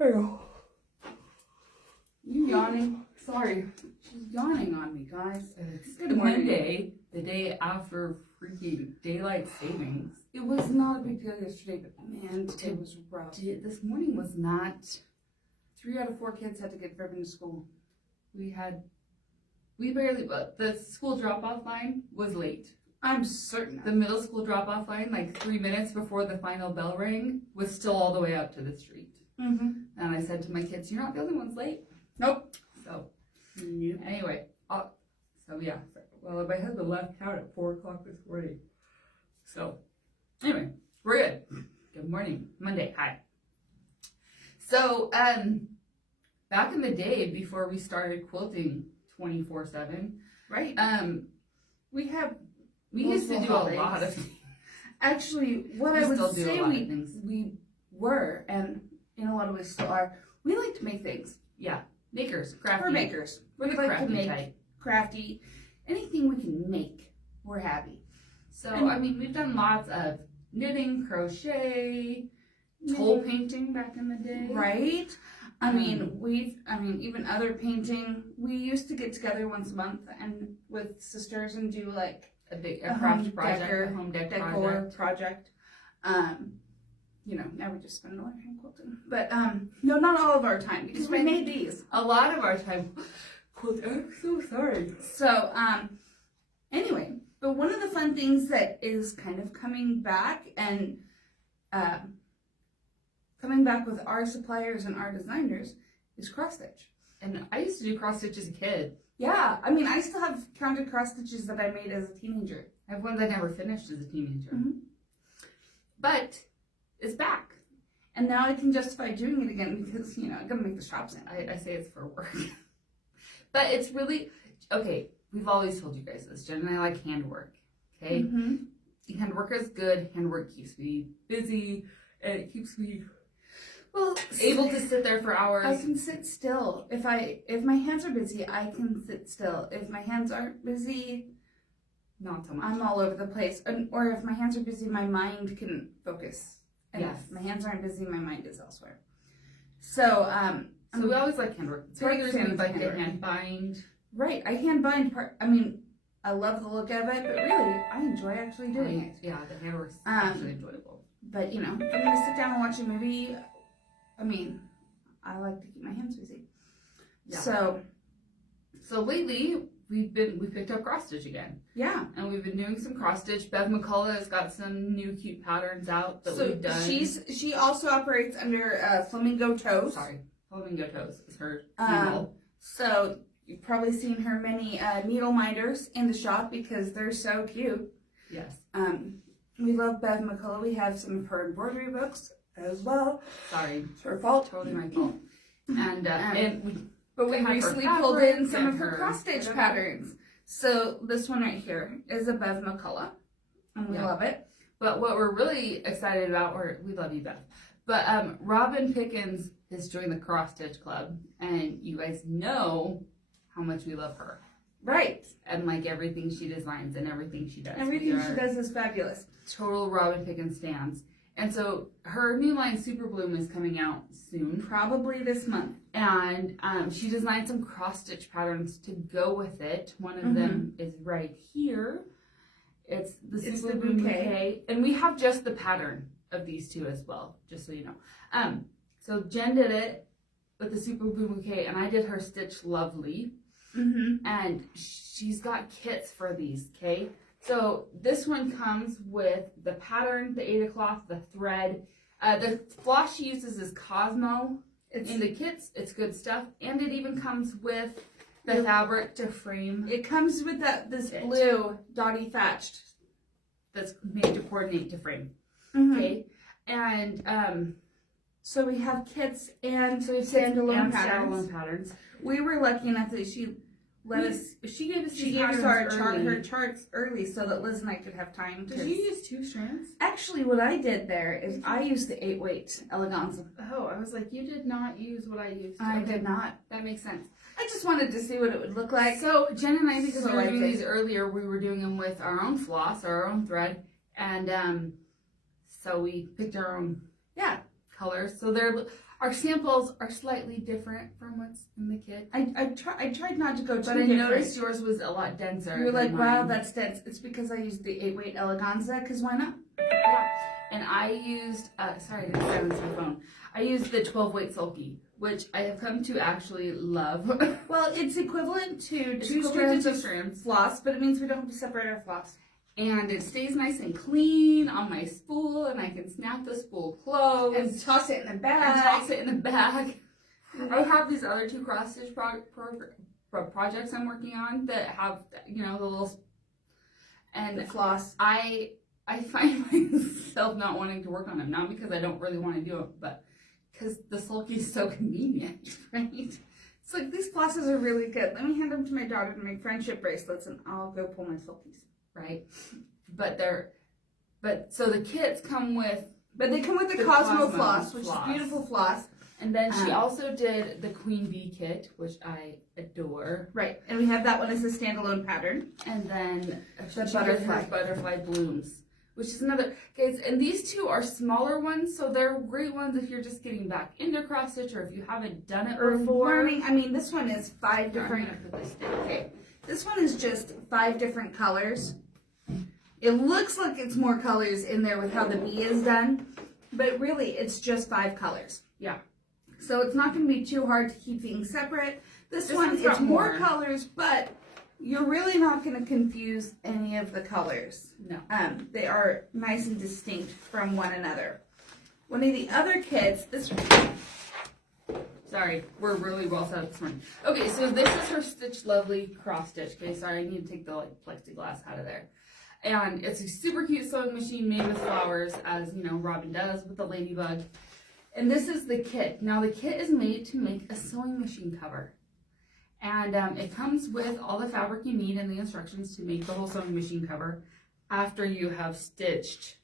I know. You yawning? Sorry. She's yawning on me, guys. It's Good morning. Monday, the day after freaking daylight savings. It was not a big deal yesterday, but man, today was rough. This morning was not. 3 out of 4 kids had to get driven to school. We barely, but the school drop-off line was late. I'm certain. The middle school drop-off line, like 3 minutes before the final bell rang, was still all the way out to the street. Mm-hmm. And I said to my kids, "You're not the only ones late." Nope. So, Nope. anyway, well, my husband left town at 4 o'clock this morning. So, anyway, we're good. Good morning. Monday. Hi. So, back in the day before we started quilting 24/7, Right. we We used to do a lot of things. Actually, what We I would still do a say lot of things. we were, and in a lot of ways still are, we like to make things. Yeah, makers, crafty. We're makers. We're the We like to crafty make type. crafty. Anything we can make, we're happy. So, And- we've done lots of knitting, crochet, toll painting back in the day. Right? Even other painting. We used to get together once a month and with sisters and do like A A craft home project, decor- a home deck decor project. project. Now we just spend all our time quilting. But no, not all of our time because we made these. A lot of our time. I'm so sorry. So, anyway, but one of the fun things that is kind of coming back and coming back with our suppliers and our designers is cross stitch. And I used to do cross stitch as a kid. Yeah, I still have counted cross stitches that I made as a teenager. I have ones I never finished as a teenager. Mhm. But it's back. And now I can justify doing it again because, I gotta make the straps in. I say it's for work. But it's really, okay, we've always told you guys this. Jen and I like handwork, okay? Mm-hmm. Handwork is good. Handwork keeps me busy, and it keeps me Well, able to sit there for hours. I can sit still. If my hands are busy, I can sit still. If my hands aren't busy, Not so much. I'm all over the place. Or if my hands are busy, my mind can focus. And Yes. if my hands aren't busy, my mind is elsewhere. So, So we always like handwork. It's one of the Big reasons we fan like of to handwork. hand bind. right, I hand bind I love the look of it, but really, I enjoy actually doing it. Yeah, the handwork's Um, actually enjoyable. But, if I'm going to sit down and watch a movie, I like to keep my hands busy. Yeah. So, lately we picked up cross stitch again, yeah. and we've been doing some cross stitch. Bev McCullough has got some new cute patterns out that So we've done. she also operates under Flamingo Toes. Sorry, Flamingo Toes is her Um, handle. So you've probably seen her many needle minders in the shop because they're so cute. Yes. We love Bev McCullough. We have some of her embroidery books as well. Sorry, It's her fault. totally my fault. But we have her recently fabric pulled in some and of her her- cross stitch patterns. So this one right here is a Bev McCullough, and we Yeah. love it. But what we're really excited about, we love you, Beth. But Robin Pickens has joined the Cross Stitch Club, and you guys know how much we love her Right. and like everything she designs and everything she does. Everything We she are does is fabulous. total Robin Pickens fans. And so her new line Super Bloom is coming out soon, Probably this month. and she designed some cross stitch patterns to go with it. One of them is right here. It's the It's Super the Bloom bouquet. bouquet, and we have just the pattern of these two as well, just so you know. So Jen did it with the Super Bloom bouquet, and I did her Stitch Lovely, Mm-hmm. and she's got kits for these. Okay. So this one comes with the pattern, the 8 o'clock, the thread. The floss she uses is Cosmo. In the kits, it's good stuff. And it even comes with the fabric to frame It comes with this It. blue dotty thatched. that's made to coordinate to frame. Mm-hmm. Okay. And So we have kits and so it's standalone patterns. standalone patterns. We were lucky enough that she let us. She gave us She these gave us patterns early. her charts early so that Liz and I could have time. Did 'cause- you use 2 strands? Actually, what I did there is I used the 8-weight eleganza. Oh, I was like, you did not use what I used. I Okay. did not. That makes sense. I just wanted to see what it would look like. So Jen and I, because So we were I doing did. these earlier, we were doing them with our own floss, our own thread, and so we picked our own Yeah. colors. So they're, Our samples are slightly different from what's in the kit. I tried not to go too But I different. noticed yours was a lot denser. You were like, than wow, mine. that's dense. It's because I used the 8-weight Eleganza, because why not? Yeah. And I used, sorry, I didn't silence my phone. I used the 12-weight Sulky, which I have come to actually love. Well, it's equivalent to It's two equivalent strands to of two strands. floss, but it means we don't have to separate our floss. And it stays nice and clean on my spool, and I can snap the spool closed. And toss it in a bag. And toss it in the bag. I have these other two cross-stitch projects I'm working on that have, you know, the little... And The floss. I find myself not wanting to work on them, not because I don't really want to do it, but because the Sulky is so convenient, right? It's like, these flosses are really good. Let me hand them to my daughter to make friendship bracelets, and I'll go pull my Sulkies. Right? So the kits come with... But they come with the The Cosmo Cosmo floss, which floss. is beautiful floss. And then she also did the Queen Bee kit, which I adore. Right, and we have that one as a standalone pattern. And then The she butterfly. did her butterfly blooms, which is another... Guys, and these two are smaller ones, so they're great ones if you're just getting back into cross stitch or if you haven't done it Or before. learning. I mean, this one is 5 Here, I'm different... gonna put this down. Okay, this one is just 5 different colors. It looks like it's more colors in there with how the bee is done, but really it's just 5 colors. Yeah. So it's not going to be too hard to keep things separate. This one, one's it's got more more. colors, but you're really not going to confuse any of the colors. No. They are nice and distinct from one another. One of the other kits, this Sorry, we're really well set up this morning. Okay, so this is her Stitch Lovely cross stitch. Okay, sorry, I need to take the plexiglass out of there. And it's a super cute sewing machine made with flowers, as you know, Robin does with the ladybug. And this is the kit. Now the kit is made to make a sewing machine cover. And it comes with all the fabric you need and the instructions to make the whole sewing machine cover after you have stitched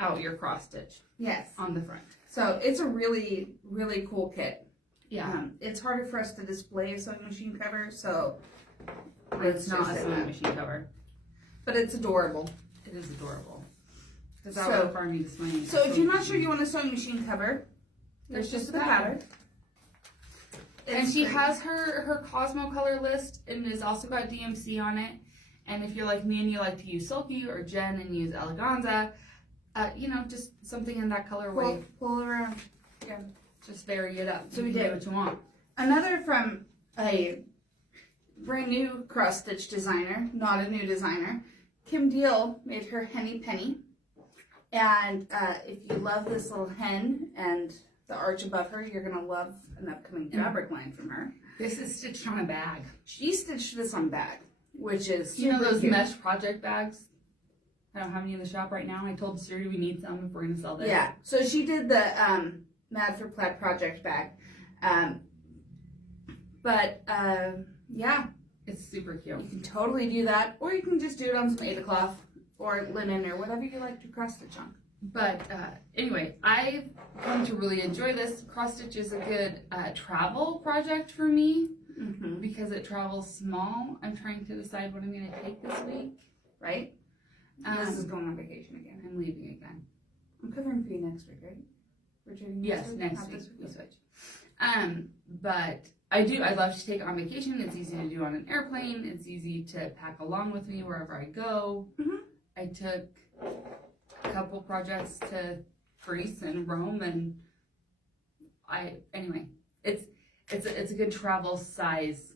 out your cross stitch yes. on the front. So it's a really, really cool kit. Yeah. It's harder for us to display a sewing machine cover, so It's not a just sewing that. machine cover. But it's adorable. It is adorable. Because that So- would require me to swing. So if you're not sure you want a sewing machine cover, There's there's just just the the pattern. And It's she great. has her Cosmo color list and has also got DMC on it. And if you're like me and you like to use Sulky or Jen and use Eleganza, you know, just something in that colorway. pull around. Just vary it up. So You we can do did. what you want. Another from a brand new cross stitch designer, not a new designer. Kim Deal made her Henny Penny. And if you love this little hen and the arch above her, you're going to love an upcoming fabric line from her. This is stitched on a bag. She stitched this on bag, which is You know super those cute. mesh project bags? I don't have any in the shop right now. I told Siri we need some if we're going to sell this. Yeah, so she did the Mad for Plaid project bag. Yeah, It's super cute. you can totally do that, or you can just do it on some Ada cloth or linen or whatever you like to cross stitch on. But anyway, I've come to really enjoy this. Cross stitch is a good travel project for me Mm-hmm. because it travels small. I'm trying to decide what I'm going to take this week. Right? This is going on vacation again. I'm leaving again. I'm covering for you next week, right? We're trading Yes, next Not week this we switch. But I love to take it on vacation. It's easy to do on an airplane. It's easy to pack along with me wherever I go. Mhm. I took a couple projects to Greece and Rome, and it's a good travel size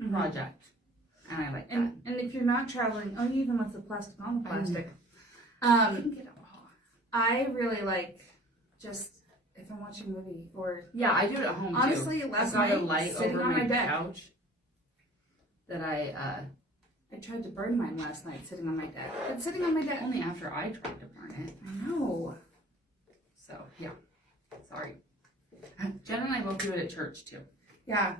Mhm. project, and I like that. And if you're not traveling, oh, you even left the plastic on the plastic. I can get it all. I really like just if I'm watching a movie or Yeah, I do it at home honestly too. last I've got a night light sitting over on my deck. couch that I tried to burn mine last night sitting on my deck. It's sitting on my deck. only after I tried to burn it. I know. So yeah, sorry. Jen and I both do it at church too. Yeah.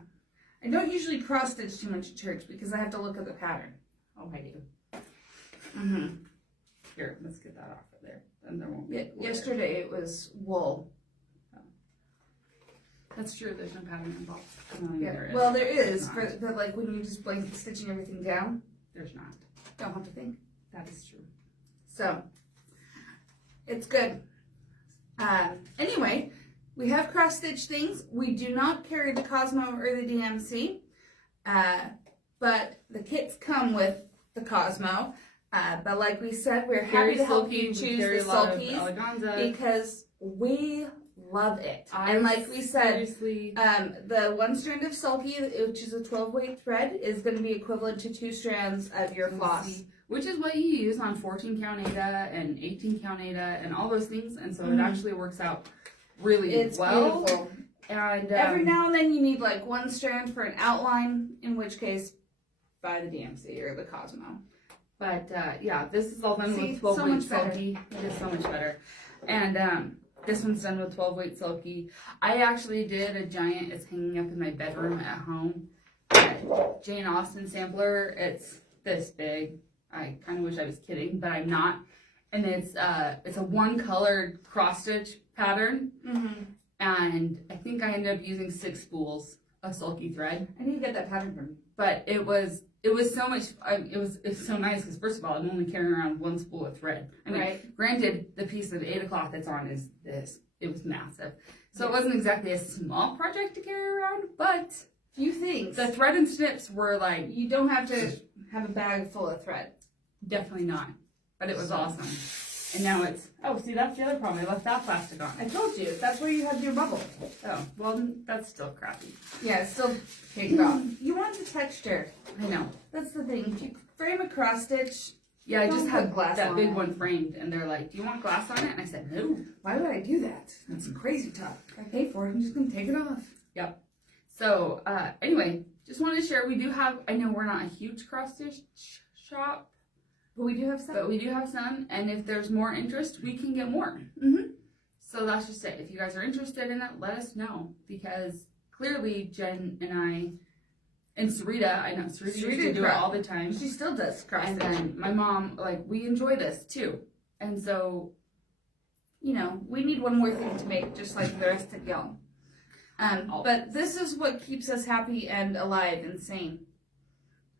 I don't usually cross stitch too much at church because I have to look at the pattern. Oh, I do. Mm-hmm. Here, let's get that off of there. Then there won't be. a glare. Yesterday it was wool. That's true. There's no pattern involved. No, Yeah. there is. Well, there is, There's not. but like when you just blanket stitching everything down, There's not. don't have to think. That is true. So it's good. Anyway, We have cross stitch things. We do not carry the Cosmo or the DMC, but the kits come with the Cosmo. But like we said, we're happy to help you choose the Sulkies because we love it. And like we said, the one strand of Sulky, which is a 12-weight thread, is going to be equivalent to 2 strands of your floss. Which is what you use on 14 count Aida and 18 count Aida and all those things. And so it actually works out really well. Beautiful. And every now and then you need like 1 strand for an outline, in which case buy the DMC or the Cosmo. But yeah, this is all done with 12-weight Sulky. It is so much better. And this one's done with 12-weight Sulky. I actually did a giant, it's hanging up in my bedroom at home, Jane Austen sampler. It's this big. I kind of wish I was kidding, but I'm not. And it's a 1-colored cross-stitch pattern. Mm-hmm. And I think I ended up using 6 spools of Sulky thread. I need to get that pattern from you. But it was so much. It was so nice because first of all, I'm only carrying around 1 spool of thread. I mean, granted, the piece of 8 o'clock that's on is this. It was massive, so it wasn't exactly a small project to carry around. But few things. The thread and snips were like, you don't have to have a bag full of thread. Definitely not. But it was awesome. And now it's, oh, see, that's the other problem. I left that plastic on. I told you, that's where you have your bubble. Oh, well, that's still crappy. Yeah, still take it off. You want the texture. I know. That's the thing. If you frame a cross stitch, yeah, I just had glass that on big it. one framed, and they're like, do you want glass on it? And I said, no. Why would I do that? That's crazy talk. If I pay for it, I'm just going to take it off. Yep. So, anyway, just wanted to share, we do have, I know we're not a huge cross stitch shop, but we do have some. And if there's more interest, we can get more. Mm-hmm. So that's just it. If you guys are interested in it, let us know. Because clearly Jen and I, and Sarita, I know Sarita used to do it all the time. She still does cross And stitch. then my mom, like, we enjoy this too. And so, you know, we need one more thing to make, just like the rest of y'all. But this is what keeps us happy and alive and sane.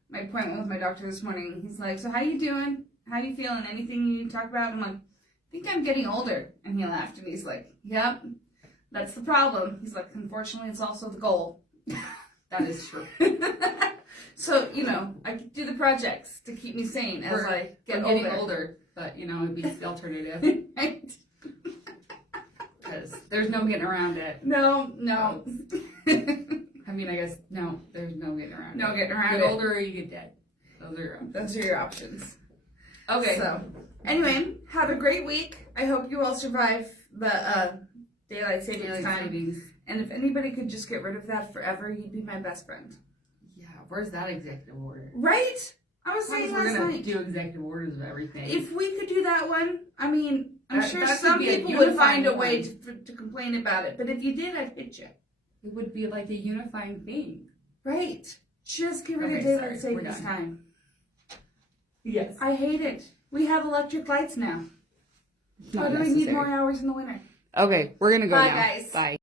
My appointment with my doctor this morning, he's like, so how you doing? How you feeling? Anything you need to talk about? I'm like, I think I'm getting older. And he laughed and he's like, yep, that's the problem. He's like, unfortunately, it's also the goal. that is true. So, you know, I do the projects to keep me sane as I get getting older. But, you know, it beats the alternative. Right? Because there's no getting around it. No. I mean, I guess, no, there's no getting around it. No getting around it. You get older or you get dead. Those are your options. Okay. So, anyway, have a great week. I hope you all survive the daylight savings time. And if anybody could just get rid of that forever, you'd be my best friend. Yeah, where's that executive order? Right? I was saying last night. We're going to do executive orders of everything. If we could do that one, I mean, I'm sure that some people would find a way one. to complain about it. But if you did, I'd hit you. It would be like a unifying thing. Right. Just get rid of daylight savings time. Yes. I hate it. We have electric lights now. Why do we need more hours in the winter? Okay, we're going to go now. Bye, guys. Bye.